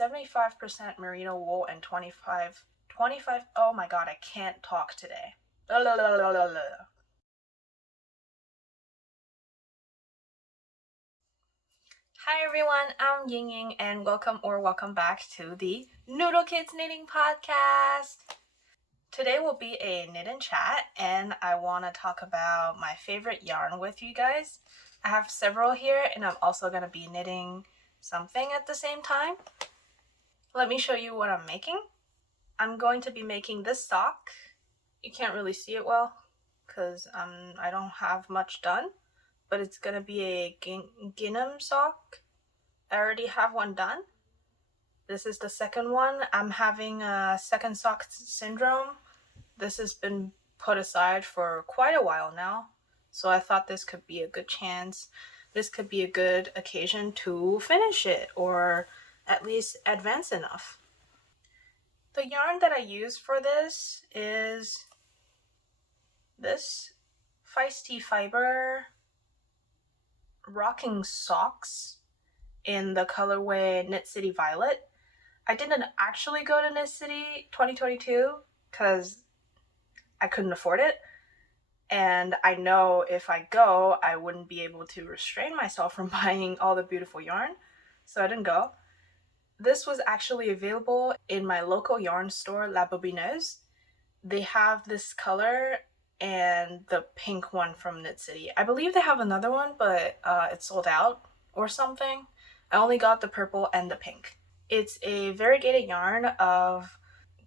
75% merino wool and 25, oh my god, I can't talk today. Hi everyone, I'm Ying Ying and welcome back to the Noodle Kids Knitting Podcast. Today will be a knit and chat and I want to talk about my favorite yarn with you guys. I have several here and I'm also going to be knitting something at the same time. Let me show you what I'm making. I'm going to be making this sock. You can't really see it well because I don't have much done, but it's going to be a gingham sock. I already have one done. This is the second one. I'm having a second sock syndrome. This has been put aside for quite a while now, so I thought this could be a good chance. This could be a good occasion to finish it, or at least advance enough. The yarn that I use for this is this Feisty Fiber Rocking Socks in the colorway Knit City Violet. I didn't actually go to Knit City 2022 because I couldn't afford it. And I know if I go, I wouldn't be able to restrain myself from buying all the beautiful yarn. So I didn't go. This was actually available in my local yarn store, La Bobineuse. They have this color and the pink one from Knit City. I believe they have another one, but it's sold out or something. I only got the purple and the pink. It's a variegated yarn of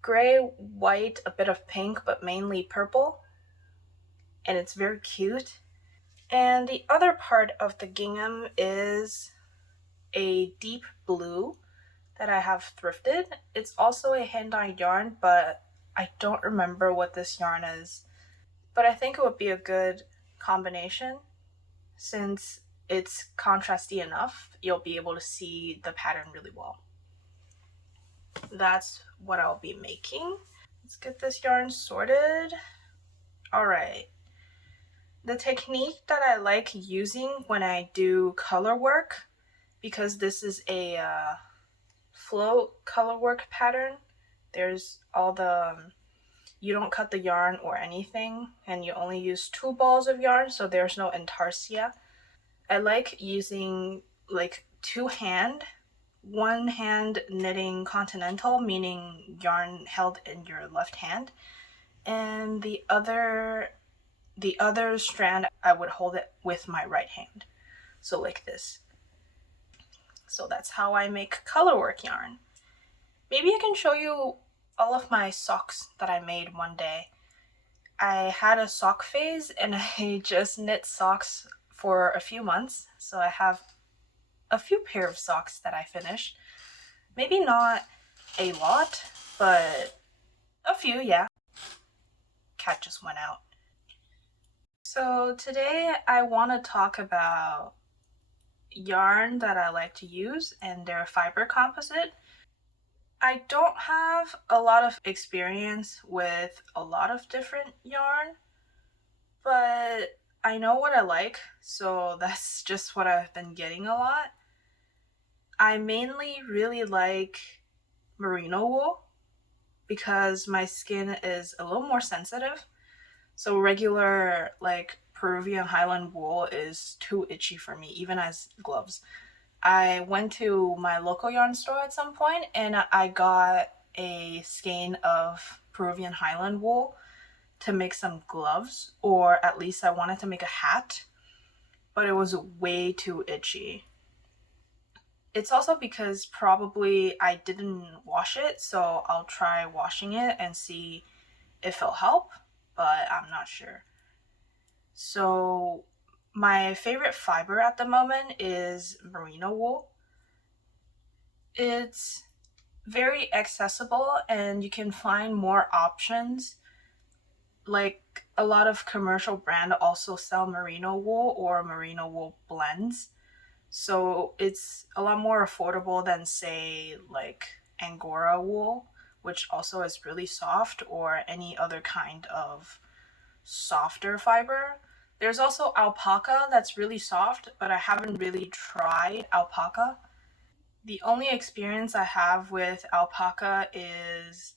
gray, white, a bit of pink, but mainly purple. And it's very cute. And the other part of the gingham is a deep blue that I have thrifted. It's also a hand-dyed yarn, but I don't remember what this yarn is. But I think it would be a good combination since it's contrasty enough. You'll be able to see the pattern really well. That's what I'll be making. Let's get this yarn sorted. Alright. The technique that I like using when I do color work, because this is a float color work pattern, there's all the, you don't cut the yarn or anything, and you only use 2 balls of yarn, so there's no intarsia. I like using like 2 hand, 1 hand knitting continental, meaning yarn held in your left hand, and the other strand I would hold it with my right hand, so like this. So that's how I make colorwork yarn. Maybe I can show you all of my socks that I made one day. I had a sock phase and I just knit socks for a few months, so I have a few pair of socks that I finished. Maybe not a lot, but a few, yeah. Cat just went out. So today I want to talk about yarn that I like to use and their fiber composite. I don't have a lot of experience with a lot of different yarn, but I know what I like, so that's just what I've been getting a lot. I mainly really like merino wool because my skin is a little more sensitive. So regular like Peruvian Highland wool is too itchy for me, even as gloves. I went to my local yarn store at some point and I got a skein of Peruvian Highland wool to make some gloves, or at least I wanted to make a hat, but it was way too itchy. It's also because probably I didn't wash it, so I'll try washing it and see if it'll help, but I'm not sure. So my favorite fiber at the moment is merino wool. It's very accessible and you can find more options. Like a lot of commercial brands also sell merino wool or merino wool blends. So it's a lot more affordable than, say, like Angora wool, which also is really soft, or any other kind of softer fiber. There's also alpaca that's really soft, but I haven't really tried alpaca. The only experience I have with alpaca is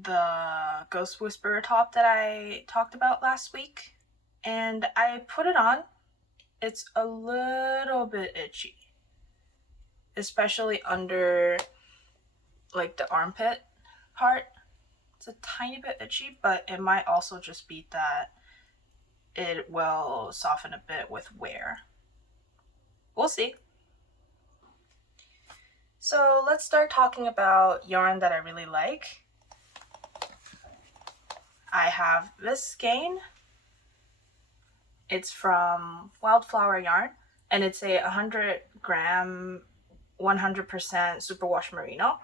the Ghost Whisperer top that I talked about last week. And I put it on. It's a little bit itchy, especially under like the armpit part. It's a tiny bit itchy, but it might also just be that it will soften a bit with wear. We'll see. So let's start talking about yarn that I really like. I have this skein. It's from Wildflower Yarn, and it's a 100 gram 100% superwash merino.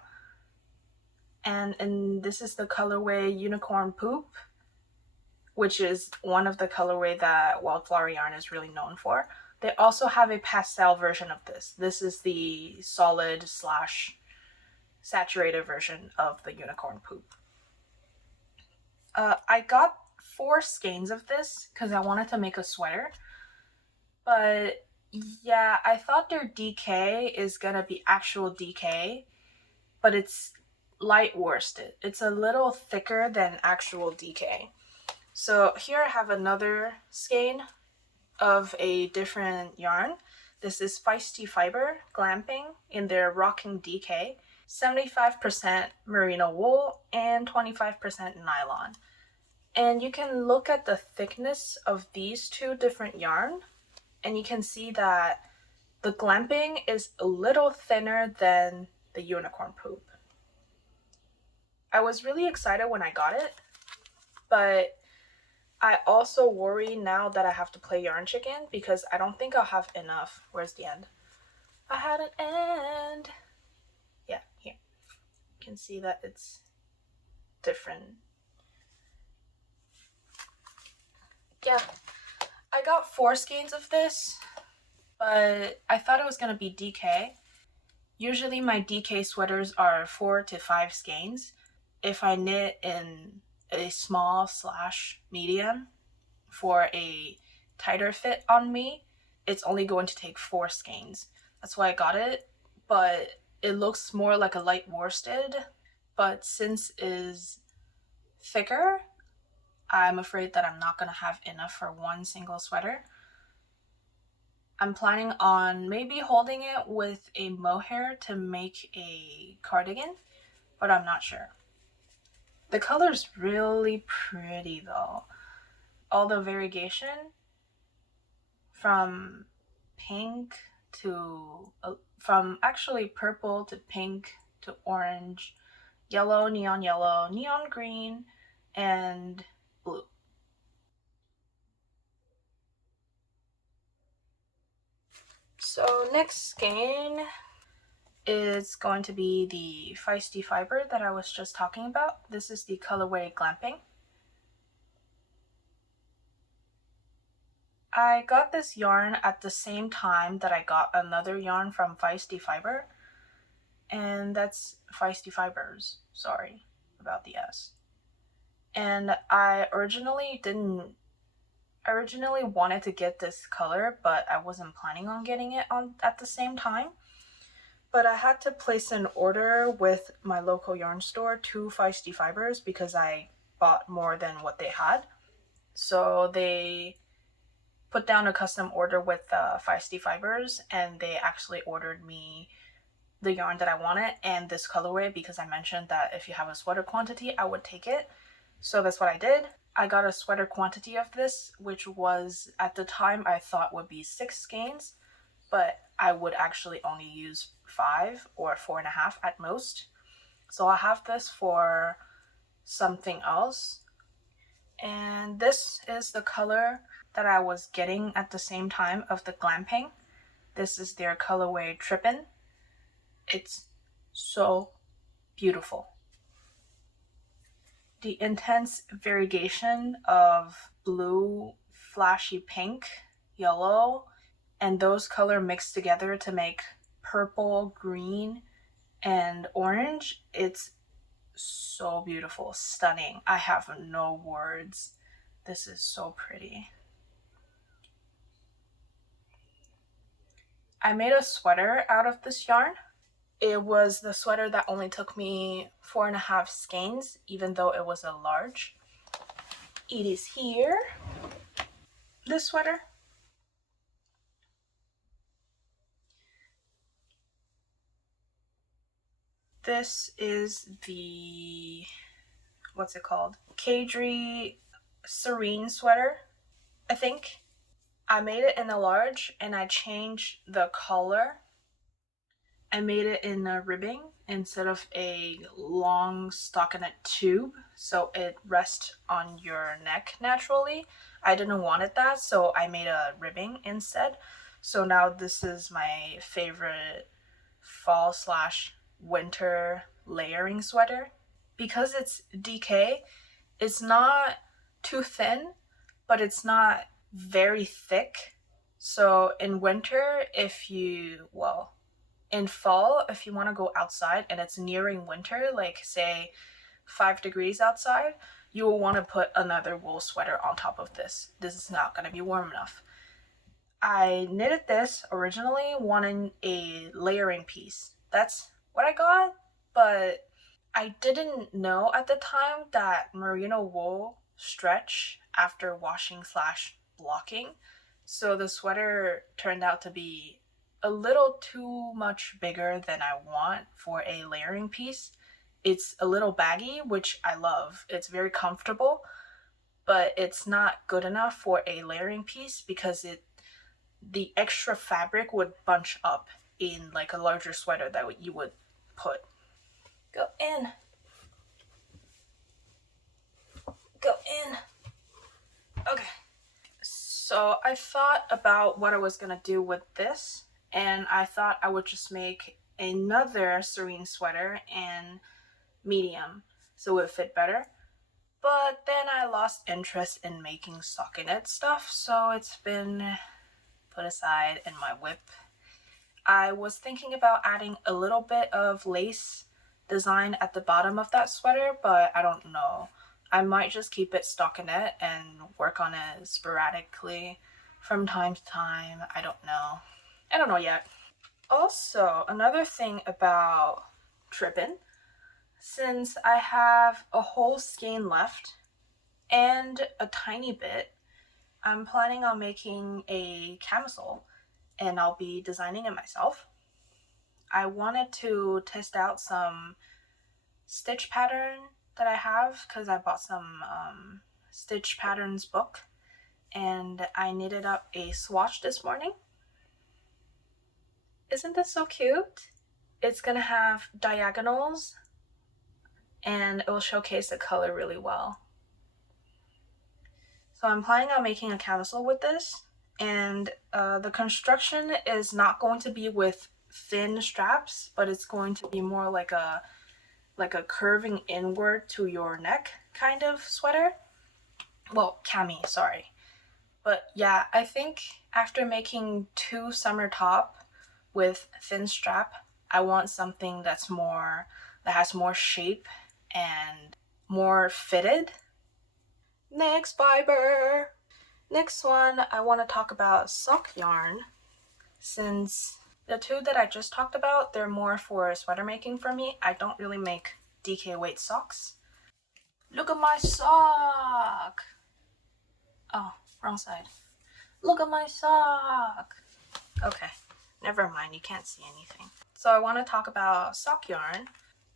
And this is the colorway Unicorn Poop, which is one of the colorway that Wildflower Yarn is really known for. They also have a pastel version of this. This is the solid / saturated version of the Unicorn Poop. I got 4 skeins of this because I wanted to make a sweater. But yeah, I thought their DK is gonna be actual DK, but it's light worsted. It's a little thicker than actual DK. So here I have another skein of a different yarn. This is Feisty Fiber Glamping in their Rocking DK. 75% merino wool and 25% nylon. And you can look at the thickness of these two different yarn, and you can see that the glamping is a little thinner than the Unicorn Poop. I was really excited when I got it, but I also worry now that I have to play Yarn Chicken because I don't think I'll have enough. Where's the end? I had an end. Yeah, here. You can see that it's different. Yeah, I got 4 skeins of this, but I thought it was gonna be DK. Usually my DK sweaters are 4 to 5 skeins. If I knit in a small / medium for a tighter fit on me, it's only going to take 4 skeins. That's why I got it, but it looks more like a light worsted, but since it is thicker, I'm afraid that I'm not going to have enough for one single sweater. I'm planning on maybe holding it with a mohair to make a cardigan, but I'm not sure. The color's really pretty though. All the variegation from pink to, from actually purple to pink to orange, yellow, neon green, and blue. So next skein is going to be the Feisty Fiber that I was just talking about. This is the colorway Glamping. I got this yarn at the same time that I got another yarn from Feisty Fiber, and that's Feisty Fibers. Sorry about the S. And I originally wanted to get this color, but I wasn't planning on getting it at the same time. But I had to place an order with my local yarn store, 2 Feisty Fibers, because I bought more than what they had. So they put down a custom order with Feisty Fibers, and they actually ordered me the yarn that I wanted and this colorway because I mentioned that if you have a sweater quantity, I would take it. So that's what I did. I got a sweater quantity of this, which was at the time I thought would be 6 skeins, but I would actually only use 5 or 4.5 at most. So I'll have this for something else. And this is the color that I was getting at the same time of the Glamping. This is their colorway Trippin'. It's so beautiful. The intense variegation of blue, flashy pink, yellow, and those color mixed together to make purple, green, and orange. It's so beautiful, stunning. I have no words. This is so pretty. I made a sweater out of this yarn. It was the sweater that only took me 4.5 skeins, even though it was a large. It is here, this sweater. This is the, what's it called? Caidree Serein sweater, I think. I made it in a large and I changed the collar. I made it in a ribbing instead of a long stockinette tube, so it rests on your neck naturally. I didn't want it that, so I made a ribbing instead. So now this is my favorite fall/winter layering sweater. Because it's DK, it's not too thin, but it's not very thick. So in winter, in fall, if you want to go outside and it's nearing winter, like say 5 degrees outside, you will want to put another wool sweater on top of this. This is not going to be warm enough. I knitted this originally wanting a layering piece. That's what I got, but I didn't know at the time that merino wool stretch after washing/blocking. So the sweater turned out to be a little too much bigger than I want for a layering piece. It's a little baggy, which I love. It's very comfortable, but it's not good enough for a layering piece because the extra fabric would bunch up in like a larger sweater that you would put. Go in. Go in. Okay. So I thought about what I was gonna do with this, and I thought I would just make another Serein sweater in medium so it would fit better. But then I lost interest in making stockinette stuff, so it's been put aside in my whip. I was thinking about adding a little bit of lace design at the bottom of that sweater, but I don't know. I might just keep it stockinette and work on it sporadically from time to time. I don't know. I don't know yet. Also, another thing about tripping, since I have a whole skein left and a tiny bit, I'm planning on making a camisole and I'll be designing it myself. I wanted to test out some stitch pattern that I have because I bought some stitch patterns book and I knitted up a swatch this morning. Isn't this so cute? It's gonna have diagonals and it will showcase the color really well. So I'm planning on making a camisole with this, and the construction is not going to be with thin straps, but it's going to be more like a curving inward to your neck kind of sweater. Well, cami, sorry. But yeah, I think after making 2 summer top with thin strap, I want something that has more shape and more fitted. Next fiber. Next one, I want to talk about sock yarn. Since the 2 that I just talked about, they're more for sweater making for me. I don't really make DK weight socks. Look at my sock! Oh, wrong side. Look at my sock! Okay, never mind, you can't see anything. So I want to talk about sock yarn.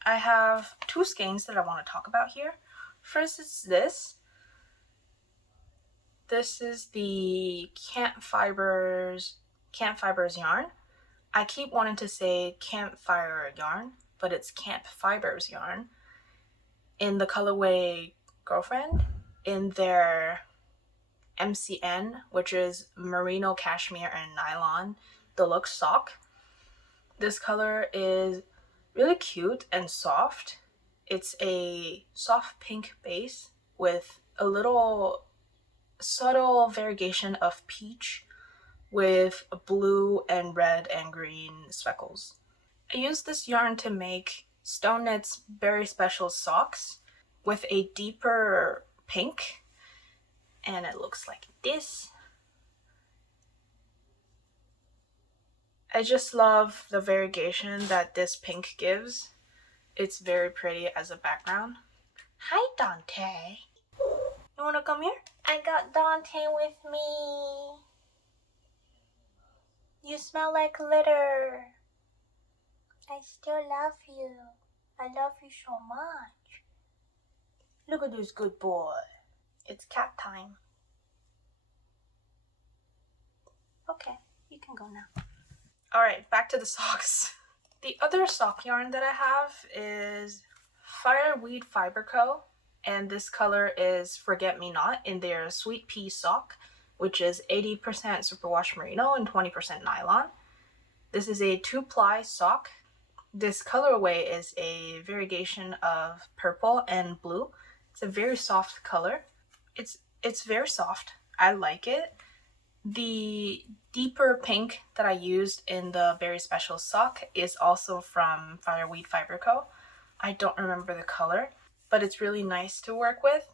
I have 2 skeins that I want to talk about here. First is this. This is the Campfiber yarn. I keep wanting to say Campfire Yarn, but it's Campfibers yarn. In the colorway Girlfriend, in their MCN, which is merino, cashmere, and nylon deluxe sock. This color is really cute and soft. It's a soft pink base with a little subtle variegation of peach with blue and red and green speckles. I used this yarn to make Stone Knit's very special socks with a deeper pink, and it looks like this. I just love the variegation that this pink gives. It's very pretty as a background. Hi, Dante. You wanna come here? I got Dante with me. You smell like litter. I still love you. I love you so much. Look at this good boy. It's cat time. Okay, you can go now. Alright, back to the socks. The other sock yarn that I have is Fireweed Fibre Co. And this color is Forget Me Not in their Sweet Pea sock, which is 80% superwash merino and 20% nylon. This is a 2-ply sock. This colorway is a variegation of purple and blue. It's a very soft color. It's very soft. I like it. The deeper pink that I used in the very special sock is also from Fireweed Fibre Co. I don't remember the color, but it's really nice to work with.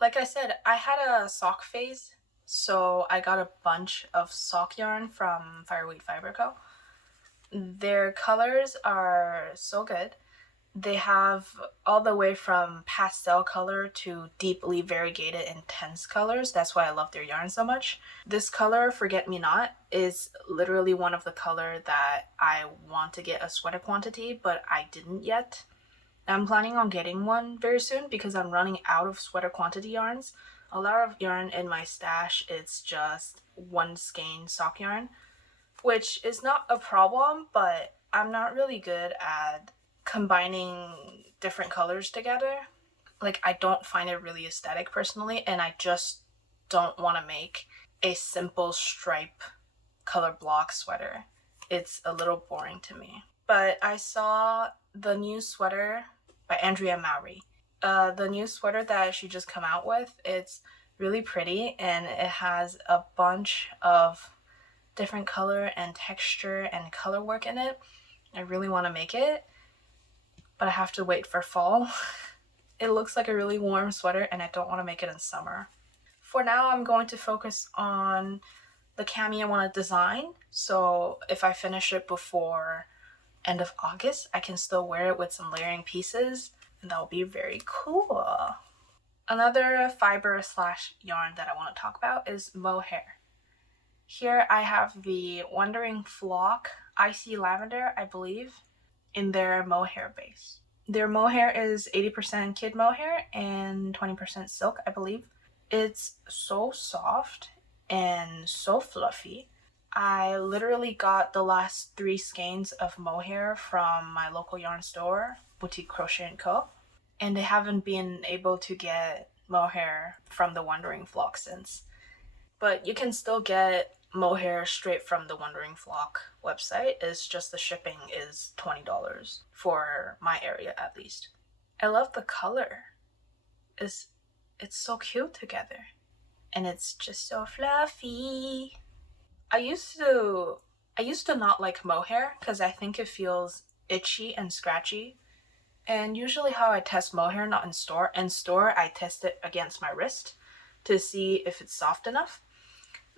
Like I said, I had a sock phase, so I got a bunch of sock yarn from Fireweed Fibre Co. Their colors are so good. They have all the way from pastel color to deeply variegated intense colors. That's why I love their yarn so much. This color, Forget Me Not, is literally one of the color that I want to get a sweater quantity, but I didn't yet. I'm planning on getting one very soon because I'm running out of sweater quantity yarns. A lot of yarn in my stash, it's just one skein sock yarn, which is not a problem, but I'm not really good at combining different colors together. Like, I don't find it really aesthetic personally, and I just don't want to make a simple stripe color block sweater. It's a little boring to me. But I saw the new sweater by Andrea Mowry. The new sweater that she just come out with, it's really pretty, and it has a bunch of different color and texture and color work in it. I really want to make it, but I have to wait for fall. It looks like a really warm sweater, and I don't want to make it in summer. For now, I'm going to focus on the cami I want to design, so if I finish it before end of August, I can still wear it with some layering pieces, and that will be very cool. Another fiber slash yarn that I want to talk about is mohair. Here I have the Wandering Flock Icy Lavender, I believe, in their mohair base. Their mohair is 80% kid mohair and 20% silk, I believe. It's so soft and so fluffy. I literally got the last 3 skeins of mohair from my local yarn store, Boutique Crochet & Co. And they haven't been able to get mohair from the Wandering Flock since. But you can still get mohair straight from the Wandering Flock website. It's just the shipping is $20 for my area at least. I love the color. It's so cute together. And it's just so fluffy. I used to not like mohair because I think it feels itchy and scratchy. And usually how I test mohair, not in store. In store, I test it against my wrist to see if it's soft enough.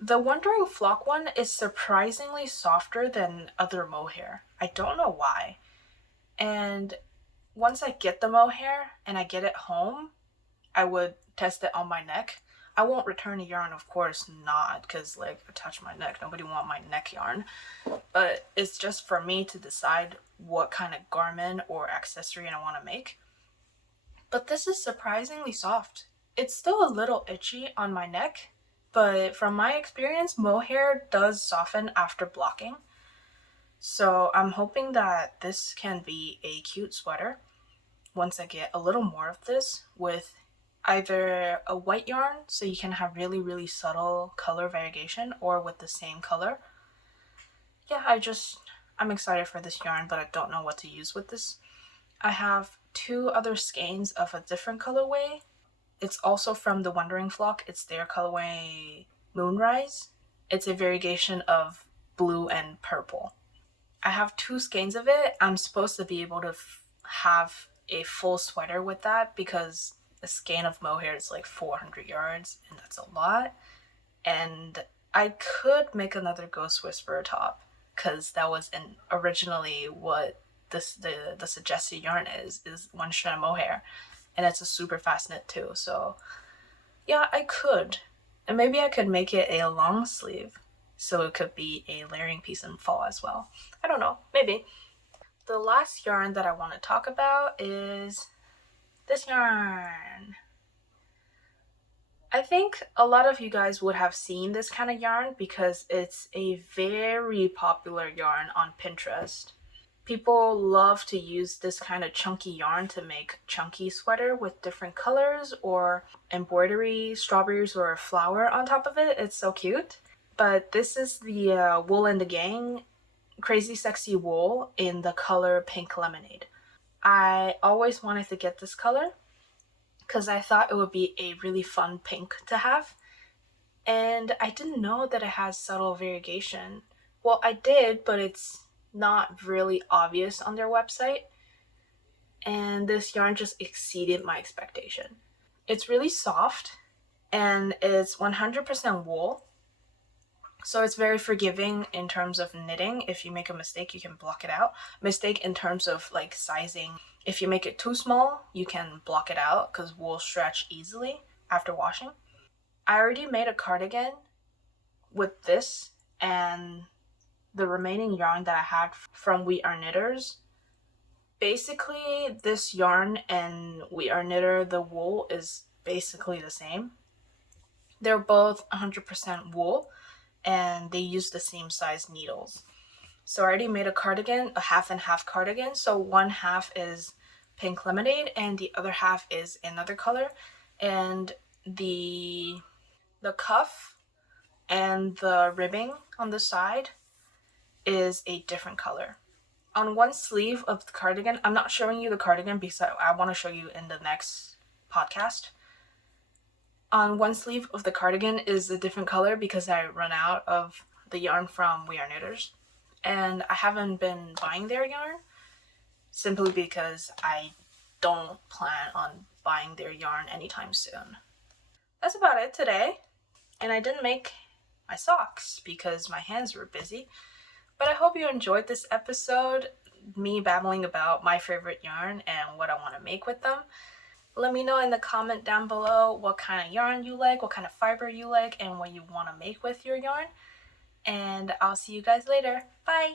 The Wandering Flock one is surprisingly softer than other mohair. I don't know why. And once I get the mohair and I get it home, I would test it on my neck. I won't return the yarn, of course not, because like I touch my neck, nobody want my neck yarn. But it's just for me to decide what kind of garment or accessory I want to make. But this is surprisingly soft. It's still a little itchy on my neck, but from my experience, mohair does soften after blocking. So I'm hoping that this can be a cute sweater once I get a little more of this with either a white yarn so you can have really, really subtle color variegation, or with the same color. Yeah, I'm excited for this yarn, but I don't know what to use with this. I have 2 other skeins of a different colorway. It's also from the Wandering Flock. It's their colorway Moonrise. It's a variegation of blue and purple. I have 2 skeins of it. I'm supposed to be able to have a full sweater with that because a skein of mohair is like 400 yards, and that's a lot. And I could make another Ghost Whisperer top because that was originally what the suggested yarn is 1 strand of mohair, and it's a super fast knit too. So yeah, I could, and maybe I could make it a long sleeve so it could be a layering piece in fall as well. I don't know, maybe. The last yarn that I want to talk about is this yarn. I think a lot of you guys would have seen this kind of yarn because it's a very popular yarn on Pinterest. People love to use this kind of chunky yarn to make chunky sweater with different colors or embroidery, strawberries, or a flower on top of it. It's so cute. But this is the Wool and the Gang Crazy Sexy Wool in the color Pink Lemonade. I always wanted to get this color because I thought it would be a really fun pink to have. And I didn't know that it has subtle variegation. Well, I did, but it's not really obvious on their website. And this yarn just exceeded my expectation. It's really soft and it's 100% wool. So it's very forgiving in terms of knitting. If you make a mistake, you can block it out. Mistake in terms of like sizing. If you make it too small, you can block it out because wool stretch easily after washing. I already made a cardigan with this and the remaining yarn that I had from We Are Knitters. Basically, this yarn and We Are Knitter, the wool is basically the same. They're both 100% wool and they use the same size needles. So I already made a cardigan, a half and half cardigan. So one half is Pink Lemonade and the other half is another color. And the cuff and the ribbing on the side is a different color. On one sleeve of the cardigan, I'm not showing you the cardigan because I want to show you in the next podcast. On one sleeve of the cardigan is a different color because I run out of the yarn from We Are Knitters. And I haven't been buying their yarn simply because I don't plan on buying their yarn anytime soon. That's about it today. And I didn't make my socks because my hands were busy. But I hope you enjoyed this episode, me babbling about my favorite yarn and what I want to make with them. Let me know in the comment down below what kind of yarn you like, what kind of fiber you like, and what you want to make with your yarn. And I'll see you guys later. Bye!